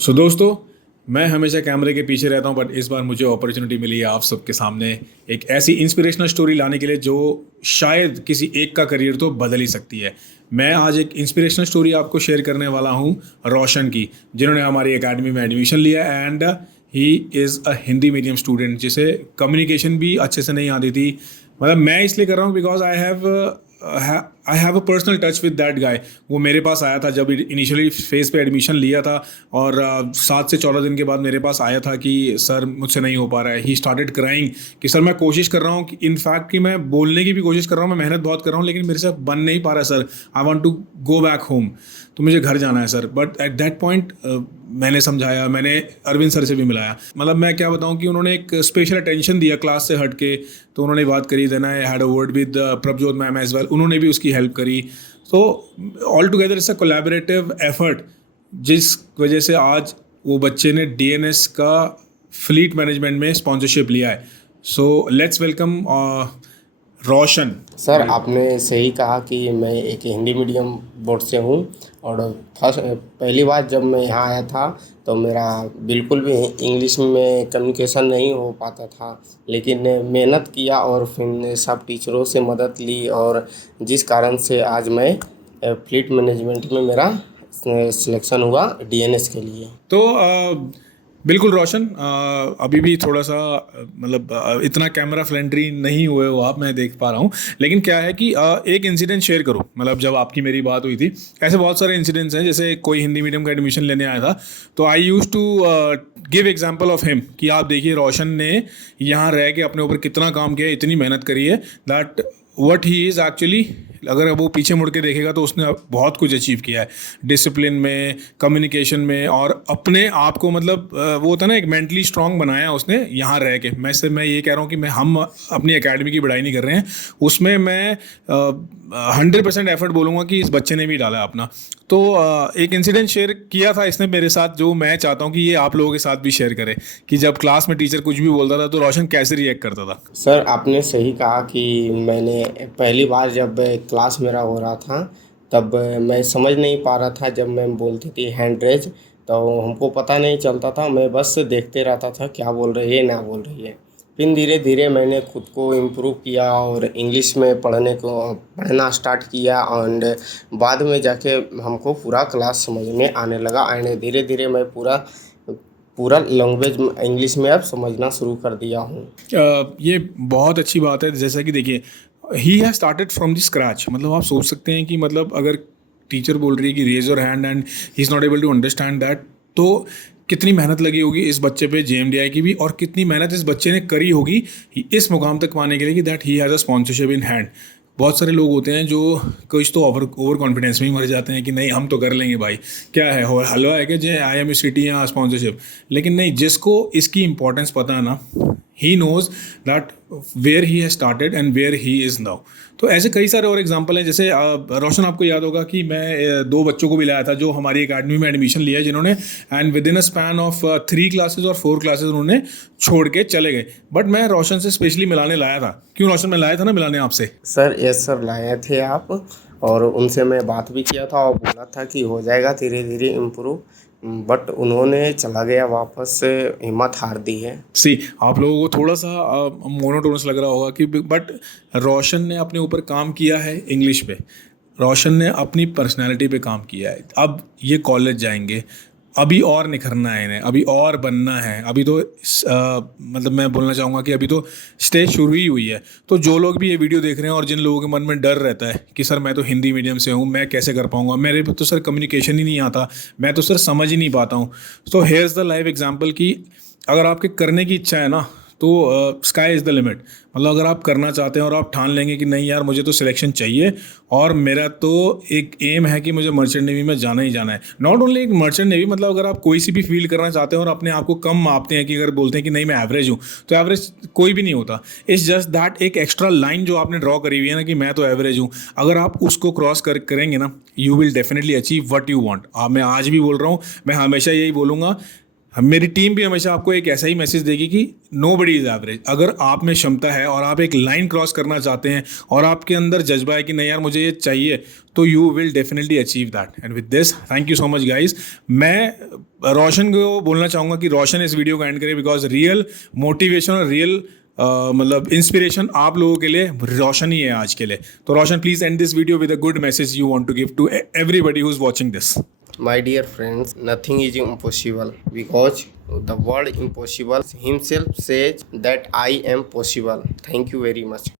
दोस्तों, मैं हमेशा कैमरे के पीछे रहता हूं, बट इस बार मुझे अपॉर्चुनिटी मिली है आप सबके सामने एक ऐसी इंस्पिरेशनल स्टोरी लाने के लिए जो शायद किसी एक का करियर तो बदल ही सकती है। मैं आज एक इंस्पिरेशनल स्टोरी आपको शेयर करने वाला हूं रोशन की, जिन्होंने हमारी एकेडमी में एडमिशन लिया and he is a Hindi medium student जिसे कम्युनिकेशन भी अच्छे से नहीं आती थी। मतलब मैं इसलिए कर रहा हूँ because I have a personal touch with that guy. वो मेरे पास आया था जब इनिशियली फेज पे एडमिशन लिया था, और 7 से 14 दिन के बाद मेरे पास आया था कि सर मुझसे नहीं हो पा रहा है। ही स्टार्टेड क्राइंग कि सर मैं कोशिश कर रहा हूँ कि इनफैक्ट कि मैं बोलने की भी कोशिश कर रहा हूँ, मैं मेहनत बहुत कर रहा हूँ, लेकिन मेरे से बन नहीं पा रहा है sir. I want to go back home, तो मुझे घर जाना है sir. But at that point मैंने समझाया, मैंने अरविंद सर से भी मिलाया। मतलब मैं क्या बताऊं कि उन्होंने एक स्पेशल अटेंशन दिया क्लास से हट के। तो उन्होंने बात करी, then I had a word with Prabhjot ma'am as well, उन्होंने भी उसकी हेल्प करी। तो all together it's a collaborative effort, जिस वजह से आज वो बच्चे ने डीएनएस का फ्लीट मैनेजमेंट में स्पॉन्सरशिप लिया है। So let's welcome Roshan. Sir, आपने सही कहा कि मैं एक हिंदी मीडियम बोर्ड से हूँ। और पहली बार जब मैं यहाँ आया था तो मेरा बिल्कुल भी इंग्लिश में कम्युनिकेशन नहीं हो पाता था, लेकिन मेहनत किया और फिर सब टीचरों से मदद ली, और जिस कारण से आज मैं फ्लीट मैनेजमेंट में मेरा सिलेक्शन हुआ डीएनएस के लिए। तो बिल्कुल रोशन, अभी भी थोड़ा सा मतलब इतना कैमरा फ्रेंडली नहीं हुए हो आप, मैं देख पा रहा हूँ। लेकिन क्या है कि एक इंसिडेंट शेयर करो। मतलब जब आपकी मेरी बात हुई थी, ऐसे बहुत सारे इंसिडेंट्स हैं। जैसे कोई हिंदी मीडियम का एडमिशन लेने आया था, तो I use to give example of him कि आप देखिए रोशन ने यहाँ रह के अपने ऊपर कितना काम किया है, इतनी मेहनत करी है, that what he is actually. अगर वो पीछे मुड़ के देखेगा तो उसने बहुत कुछ अचीव किया है डिसिप्लिन में, कम्युनिकेशन में, और अपने आप को मतलब वो होता है ना, एक मेंटली स्ट्रांग बनाया उसने यहाँ रह के। मैं ये कह रहा हूँ कि हम अपनी एकेडमी की बढ़ाई नहीं कर रहे हैं, उसमें मैं 100% एफर्ट बोलूँगा कि इस बच्चे ने भी डाला है अपना। तो एक इंसिडेंट शेयर किया था इसने मेरे साथ, जो मैं चाहता हूँ कि ये आप लोगों के साथ भी शेयर करें, कि जब क्लास में टीचर कुछ भी बोलता था तो रोशन कैसे रिएक्ट करता था। सर, आपने सही कहा कि मैंने पहली बार जब क्लास मेरा हो रहा था तब मैं समझ नहीं पा रहा था। जब मैम बोलती थी हैंड रेज तो हमको पता नहीं चलता था, मैं बस देखते रहता था क्या बोल रही है ना बोल रही है। फिर धीरे धीरे मैंने खुद को इम्प्रूव किया और इंग्लिश में पढ़ना स्टार्ट किया, एंड बाद में जाके हमको पूरा क्लास समझ में आने लगा, एंड धीरे धीरे मैं पूरा पूरा लैंग्वेज इंग्लिश में अब समझना शुरू कर दिया हूँ। ये बहुत अच्छी बात है। जैसा कि देखिए, ही has started from the scratch. मतलब आप सोच सकते हैं कि मतलब अगर टीचर बोल रही है कि raise your hand and he is not able to understand that, तो कितनी मेहनत लगी होगी इस बच्चे पे जेएमडीआई की भी, और कितनी मेहनत इस बच्चे ने करी होगी इस मुकाम तक पाने के लिए कि that he has a sponsorship in hand. बहुत सारे लोग होते हैं जो कुछ तो ओवर कॉन्फिडेंस में ही मर जाते हैं कि नहीं हम तो कर लेंगे भाई, क्या है हलवा है कि जे IIM सिटी या स्पॉन्सरशिप। लेकिन नहीं, जिसको इसकी इंपॉर्टेंस पता है ना, he knows that where he has started and where he is now. तो ऐसे कई सारे और एग्जांपल हैं। जैसे रोशन, आपको याद होगा कि मैं 2 बच्चों को भी लाया था जो हमारी एकेडमी में एडमिशन लिया, जिन्होंने and with in a span of 3 classes और 4 क्लासेज उन्होंने छोड़ के चले गए। बट मैं रोशन से स्पेशली मिलाने लाया था। क्यों रोशन, मैं लाया था ना मिलाने आपसे। सर, यस सर, लाए थे आप, और उनसे मैं बात भी किया था और बोला था कि हो जाएगा धीरे धीरे इम्प्रूव, बट उन्होंने चला गया वापस से, हिम्मत हार दी है। सी, आप लोगों को थोड़ा सा मोनोटोनस लग रहा होगा कि बट रोशन ने अपने ऊपर काम किया है इंग्लिश पे, रोशन ने अपनी पर्सनालिटी पे काम किया है। अब ये कॉलेज जाएंगे, अभी और निखरना है इन्हें, अभी और बनना है। अभी तो मतलब मैं बोलना चाहूँगा कि अभी तो स्टेज शुरू ही हुई है। तो जो लोग भी ये वीडियो देख रहे हैं और जिन लोगों के मन में डर रहता है कि सर मैं तो हिंदी मीडियम से हूँ, मैं कैसे कर पाऊँगा, मेरे तो सर कम्युनिकेशन ही नहीं आता, मैं तो सर समझ ही नहीं पाता हूँ। तो here is the live example कि अगर आपके करने की इच्छा है ना, तो स्काई इज़ द लिमिट। मतलब अगर आप करना चाहते हैं और आप ठान लेंगे कि नहीं यार मुझे तो सिलेक्शन चाहिए, और मेरा तो एक एम है कि मुझे मर्चेंट नेवी में जाना ही जाना है। नॉट ओनली एक मर्चेंट नेवी, मतलब अगर आप कोई सी भी फील्ड करना चाहते हैं और अपने आप को कम मापते हैं कि अगर बोलते हैं कि नहीं मैं एवरेज हूँ, तो एवरेज कोई भी नहीं होता। इट्स जस्ट दैट एक एक्स्ट्रा लाइन जो आपने ड्रॉ करी हुई है ना कि मैं तो एवरेज हूँ, अगर आप उसको क्रॉस करेंगे ना, you will definitely achieve what you want. मैं आज भी बोल रहा हूँ, मैं हमेशा यही बोलूँगा, मेरी टीम भी हमेशा आपको एक ऐसा ही मैसेज देगी कि नोबडी इज़ एवरेज। अगर आप में क्षमता है और आप एक लाइन क्रॉस करना चाहते हैं और आपके अंदर जज्बा है कि नहीं यार मुझे ये चाहिए, तो you will definitely achieve that. And with this thank you so much guys. मैं रोशन को बोलना चाहूँगा कि रोशन इस वीडियो को एंड करे, बिकॉज रियल मोटिवेशन और रियल मतलब इंस्पिरेशन आप लोगों के लिए रोशन ही है आज के लिए। तो Roshan please end this video with a good message you want to give to everybody who is watching this. My dear friends, nothing is impossible because the word impossible himself says that I am possible. Thank you very much.